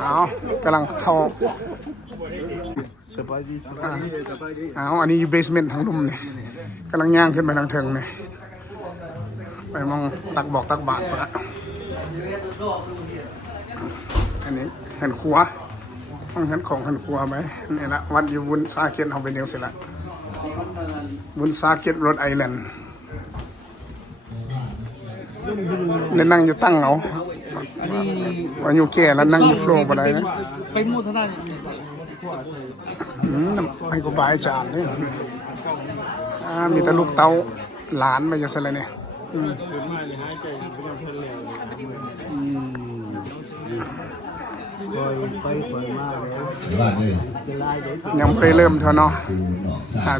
เอากำลังเข้าเอาอันนี้เบสเมนต์ทางลุ่มนี่กำลังย่างขึ้นไปทางเทิงนี่ไปมองตักบอกตักบาทไปละอันนี้เห็นครัวต้องเห็นของเห็นครัวไหมนี่ละวัดอยู่บุญซาเกตเขาเป็นยังสิละบุญซาเกตรถไอแลนด์เนี่ยนั่งอยู่ตั้งเอาว่าอยู่แก่แล้วนั่งอยู่โฟล์ไปได้นะไปมูทนาให้กูบายจานนี่มีแต่ลูกเต้าหลานมาจะอะไรเนี่ยยังไม่เริ่มเท่าเนาะ9:40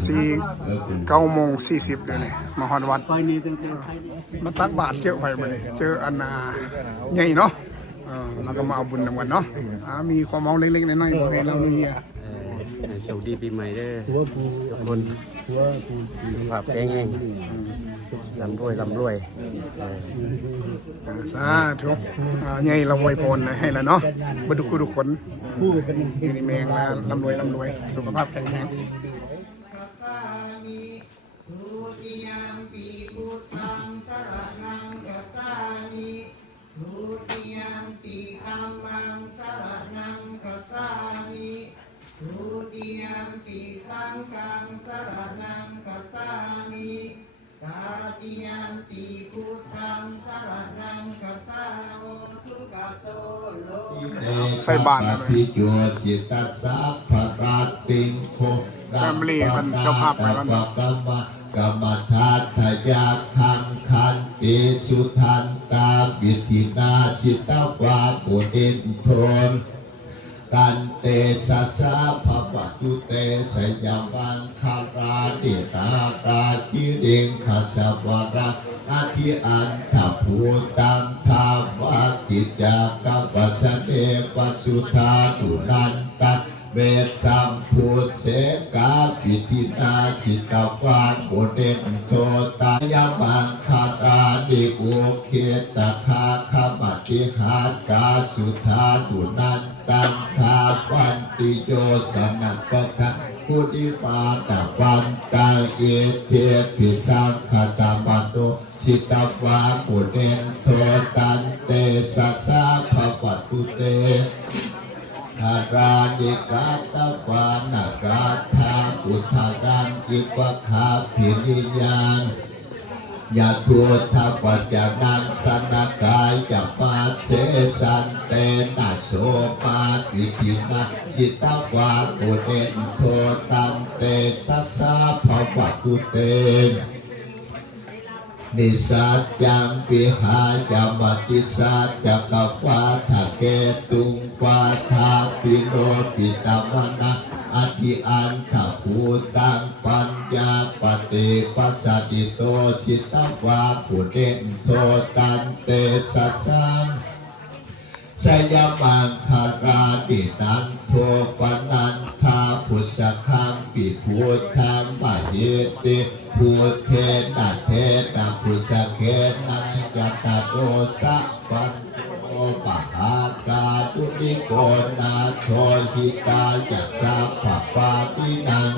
เดี๋ยวนี้มาฮอดวัดมาตักบาตรเจอไปมาเลยเจออันนาใหญ่เนาะเราก็มาเอาบุญนำกันเนาะมีความเมาเล็กๆน้อยๆบอกให้เรามีสวัสดีปีใหม่เด้อคนสุขภาพแข็งแรงร่ำรวยสาธุใหญ่เราไว้พรให้แล้วเนาะบรรทุกทุกคนอยู่ในเมืองแล้วร่ำรวยสุขภาพแข็งแรงทุติยมปิสังฆังสรณังคัจฉามิตาติยมปิพุทธังสรณังคัจฉามิสุขโตโลใส่บาตรเลยพิโยจิตตัสสะภะราติงโคแฟมิลี่มันเจ้าภาพไปแล้วนะกรรมทัตถยาคังคันเตสุทันตาบิตินาชิตาวาปุตินโทนกันเตสัสสะภวตุเตสยามังคาราติตาตาจิริงขัสสะวระอาทิอันทภูตังธาวากิจักกัปสเดวสุธาตุนันตะเวสัมพุเสกาปิตินาสิตาวานโบเดนโตตายามังคาราดิโอเคตคาคามาติหากาสุธาตุนันตังทาวันติโยสนัปะทะพุติปาตะวันตาเอเทปิสังขจามัโตสิตาวาปุเรนโทตันเตสัสสะภวตุเตอารานิกาตวานากาธาปุถารังอิปะคาภิริยังยะทัวทัพปัจจานังสนากายจะมาเสสันเตนะโสมาติทินะจิตวาปุเรนโทตันเตสัสสะภวตุเตนิสัจจังปิหาจามัติสัจจกวาทะเกตุงวาทาปิโนปิตามนะอธิอันทภูตังปัญญาปฏิปัสสติโตสิตวาปุเรนโทตันเตสัสสังสยามังคาราตินันโทปนันทาพุทธคังปิพุทธังมะเยติพุทเทนะเทนะพุทธเกนะยัตโตสะปันโตปะหากาตุนิโกนาโชหิกาจัสสะปะปาตินัง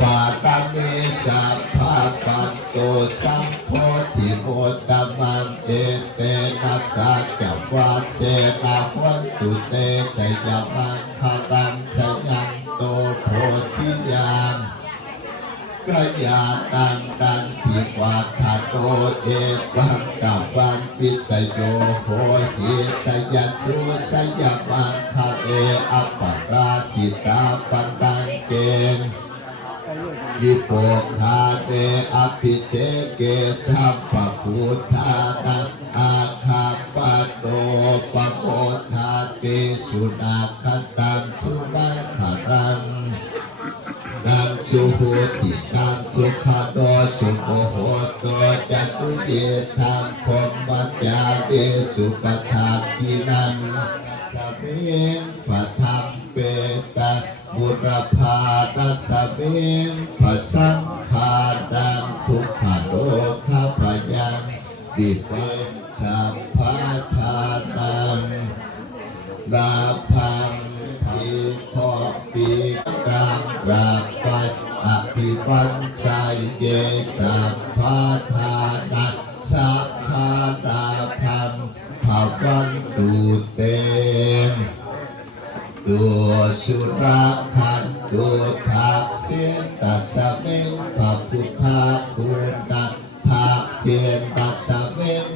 ปาตเมสะภาปันโตสัมโพธิโมตตมังเตเตนะสัจจวัสเสนาหันตุเตสยามังคารังสยังโตโพธิญาณกยาตังตันทิวัฏโตเอวังกาวันปิสโยโหหิสยัสสุสยามังคาเออัปปราสิตาปันดังเกณวิโปคาเตอภิเสเกสัพพพุทธานังอาคาปโตปโมทาเตสุนาคตังสุนังขารังนังสุโหตินังสุขาโดสุโมโหโตจัตุเยธังพมมัจจาเตสุปทาคินังสัพเพปะทัมเปตะบุรพารัสเวนปัสสังขาดังทุกขโลกาพยังดิเปสัพพะทานัง ราพังปีขอปีกลางกราบไปอภิวันใจเยสัพพะทานัสสัพพะตาพังภาวันตุเตตัวสุราคันตัวทักเสียนตัสสะเมงพระพุทธคุณตัสทักเสียนตัสสะเมง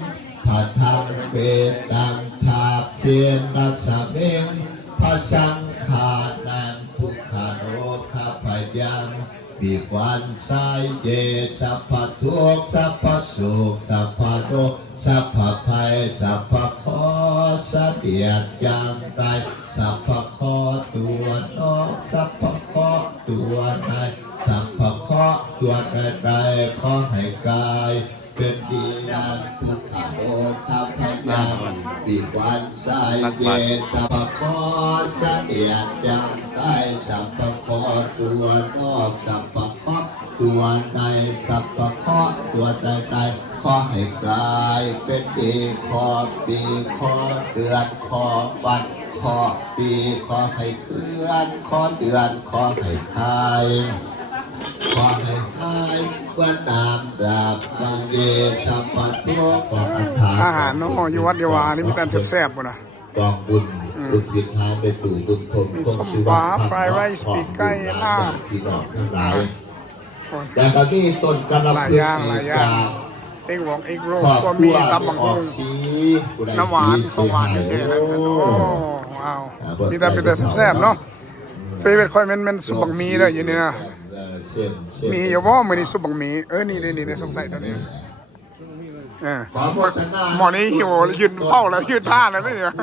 พระธรรมเปตังทักเสียนตัสสะเมงพระสังฆานังทุกขโนข้าพยังปีกวันสายเยสัพพะทุกข์สัพพะสุขสัพพะโรคสัพพะภัยสัพพะขอสะเดียดยามตายสัพพะขอตัวนอกสัพพะขอตัวในสัพพะขอตัวใดขอให้กายเป็นดีนันทุกขโลข้าพเจ้าปีกวันสายเยสัพพะขอสะเดียดยามตายสัพพะขอตัวนอกสัพพะขอตัวในสัพพะขอตัวใดขอให้กายเป็นดีขอปีขอเดือนขอวันขอปีขอให้เคลื่อนขอเดือนขอให้คายขอให้คายว่านามดาบฟังเยสัมปัตโตขอประทาน อาหารเนาะอยู่วัดเดียวานี่มีแต่แซ่บๆบ่นะ กองบุญบุญพิธาไปตู่บุญพรม มีสมปลาฟรายไรซ์ปีกไก่ลาบ พี่น้องทั้งหลายแต่ตอนนี้ต้นกระ หลาย พื อย่างหลายอย่าง เอ็กวอกเอ็กโรก็มีตำบักหุ่งน้ำหวานของหวานแท้ๆนั่นจ้ะโอ้ว้าวมีแต่เป็นแต่แซ่บๆเนาะเฟเวอร์ค่อยแม่นซุปบักหมี่เด้ออยู่นี่นะมีอยู่บ่มื้อนี้ซุปบักหมี่นี่ได้สงสัยตัวนี้หมอนี้หิวยืนเฝ้าแล้วยืนท่าแล้วเนี่ย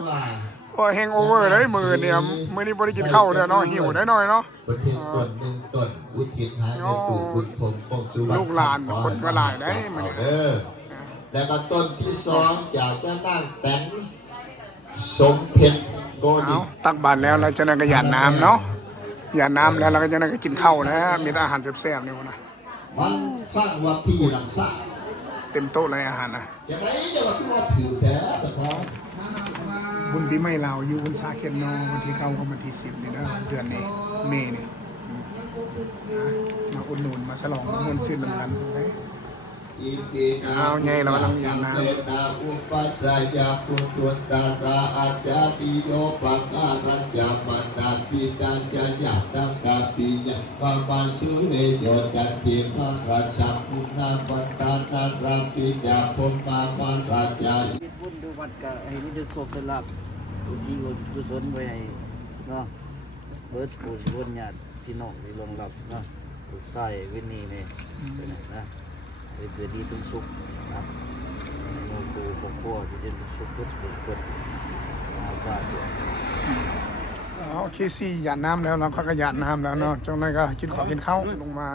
โอ้แฮงโอเวอร์เลยมื้อเนี่ยมื้อนี้บ่ได้กินข้าวเด้อเนาะหิวได้หน่อยเนาะ ประเทศต้นหนึ่งต้นอุทิศให้ในตู่บุญพรมพงสุวรรณ ลูกหลานคนก็หลายได้มื้อนี้ แล้วก็ต้นที่สองจากจะนั่งแต่นสมเพ็ญโกดิ เอาตักบาตรแล้วเราจะนั่งก็หยาดน้ำเนาะหยาดน้ำแล้วเราก็จะนั่งก็กินข้าวนะมีแต่อาหารแซ่บๆนี่วะนะ มันสร้างวัดที่รักษา เต็มโต๊ะเลยอาหารนะ อย่างไรจะว่าที่ว่าถือแท้แต่พอ บุญปีใหม่เราอยู่บุญสาเกตโนวันที่9กับวันที่10นี่นะเดือนนี้เมษนี่มาอุดหนุนมาฉลองมาม่วนซื่นนำกันเอาไงเรากำลังหยาดน้ำ อุปัสสยาปุตุตาราอาจาติโยปังอารัญญามันดาปิตัญญายาตังกาปิญะปะปัสสุเรโยจันติภะราชาปุณาปัตตานาราปิญะภมมาปันราชา บุญดูวัดก็ให้มีแต่โชคเป็นลาภอุทิศกุศลไว้ให้เนาะเบิดผู้บุญญาติพี่น้องที่ลงรับเนาะลูกชายวินนี่นี่นะให้เกิดดีถึงสุขนะโมกูปกปัวที่จะสุขพุทธกุศลอาสาธุ เอาเคซี่หยาดน้ำแล้วเราก็หยาดน้ำแล้วเนาะจังนั้นก็กินข้าวกินข้าวลงมา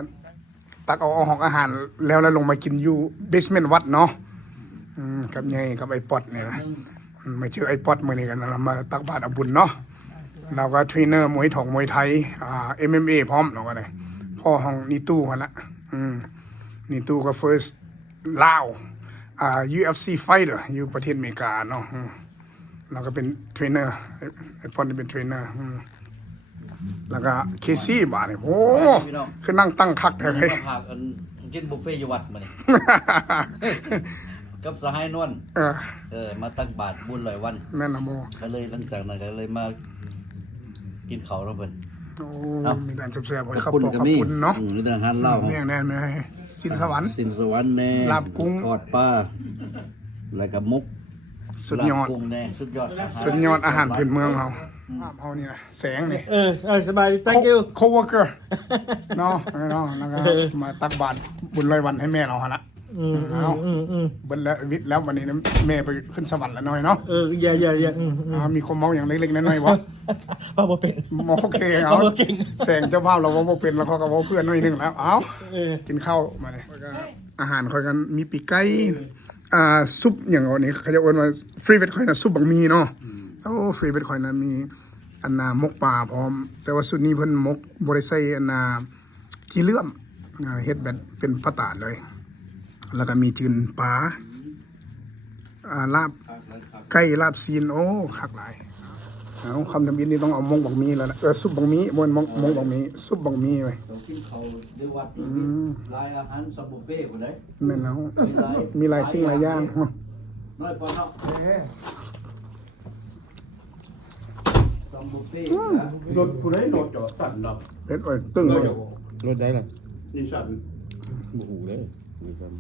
ตักเอาของอาหารแล้วลงมากินอยู่เบสเมนต์วัดเนาะกับไงกับไอปอดเนี่ยนะมาเจอไอปอดมื้อนี้กันเรามาตักบาตรเอาบุญเนาะเราก็เทรนเนอร์มวยถงมวยไทยMMA พร้อมเราก็ได้พ่อของนิตู้หั่นละนิตู้ก็ first ลาวUFC fighter อยู่ประเทศอเมริกาเนาะเราก็เป็นเทรนเนอร์ไอปอดนี่เป็นเทรนเนอร์แล้วก็เคซี่บาทนี่โอ้คือนั่งตั้งคักเลย มาพากันกินบุฟเฟ่ต์อยู่วัดมื้อนี้ กับสหายนวลมาตั้งบาตรบุญ100 วัน แม่นนะโม ก็เลยหลังจากนั้นก็เลยมากินข้าวแล้วเพิ่น โอ้มีแต่แซ่บๆข้าว ปุ่น ปอก ก็ ข้าว มี ปุ้นเนาะ มีแต่อาหารเหล้า แม่งแน่นไหมสินสวรรค์ สินสวรรค์แน่ ลาบกุ้ง ทอดปลาแล้วก็มุก สุดยอด ลาบกุ้งแน่สุดยอด สุดยอดอาหารพื้นเมืองเราเอานี่นะแสงนี่ สบายดี thank you coworker เนาะแล้วก็มาตักบาตรบุญ100 วันให้แม่เราฮะละเอาเบิ้ลแล้ววิทย์แล้ววันนี้นะแม่ไปขึ้นสวรรค์แล้วน้อยเนาะ อย่ามีความเมาอย่างเล็กๆน้อยๆวะ พ่อบ่เป็น โอเคเอาแสงเจ้าภาพเราว่าเป็นแล้วเขาก็ว่าเพื่อนหน่อยนึงแล้วเอากินข้าวมาเลยอาหารค่อยกันมีปีกไก่ซุปอย่างวันนี้เขาจะว่าฟรีเวทค่อยนะซุปบักมีเนาะโอ้ฟรีเวทค่อยนะมีอันนามกปลาพร้อมแต่ว่าสุดนี้เพิ่นมกบริใส่อันนาขี้เลื่อมเฮ็ดแบบเป็นปลาตาดเลย แล้วก็มีจืนปลาลาบไก่ลาบซีนโอ้คักหลาย เอาคำทำอินนี่ต้องเอามงบักมีแล้วนะซุปบักมีบนมงบักมีซุปบักมีไว้ ต้องกินเขาเรียกว่าที่ลายอาหารซับบุฟเฟ่ต์คนใด แม่นแล้วมีหลายสิ่งหลายอย่าง น้อยพอเนาะซับบุฟเฟ่ต์นะ รถผู้ใดรถจอดสั่นดอก เผ็ดไว้ตึ้งเลย รถได้ล่ะ นี่สั่นบ่ฮู้เลยนี่สั่น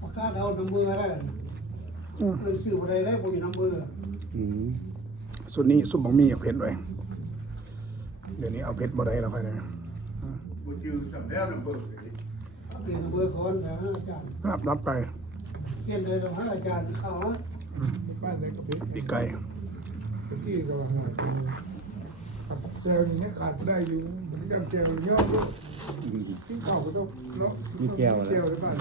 ปากกาเอาน้ำมือได้เงินซื้ออะไรได้ผมมีน้ำมือ อืม ส่วนนี้ซุปบักมีเอาเผ็ดไว้เดี๋ยวนี้เอาเผ็ดบ่ได้แล้วไปเลย บ่จื้อจำแล้วนำเบิ่ง เปลี่ยนน้ำมือก่อนนะอาจารย์ รับไป เปลี่ยนเลยนะอาจารย์เอาละ บ้านไหนก็เป็น ปีกไก่ ที่ก็ว่าหน่อยเจลอย่างเงี้ยขาดได้อยู่เหมือนกับเจลย่อมที่เก่าก็ต้องเนาะเจลหรือเปล่า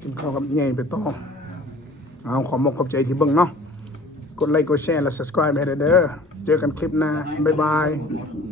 กินข้าวกับใหญ่ไปต่อเอาขอบอกขอบใจที่เบิ่งเนาะกดไลค์กดแชร์และ subscribe ให้เด้อเจอกันคลิปหน้าบ๊ายบาย เ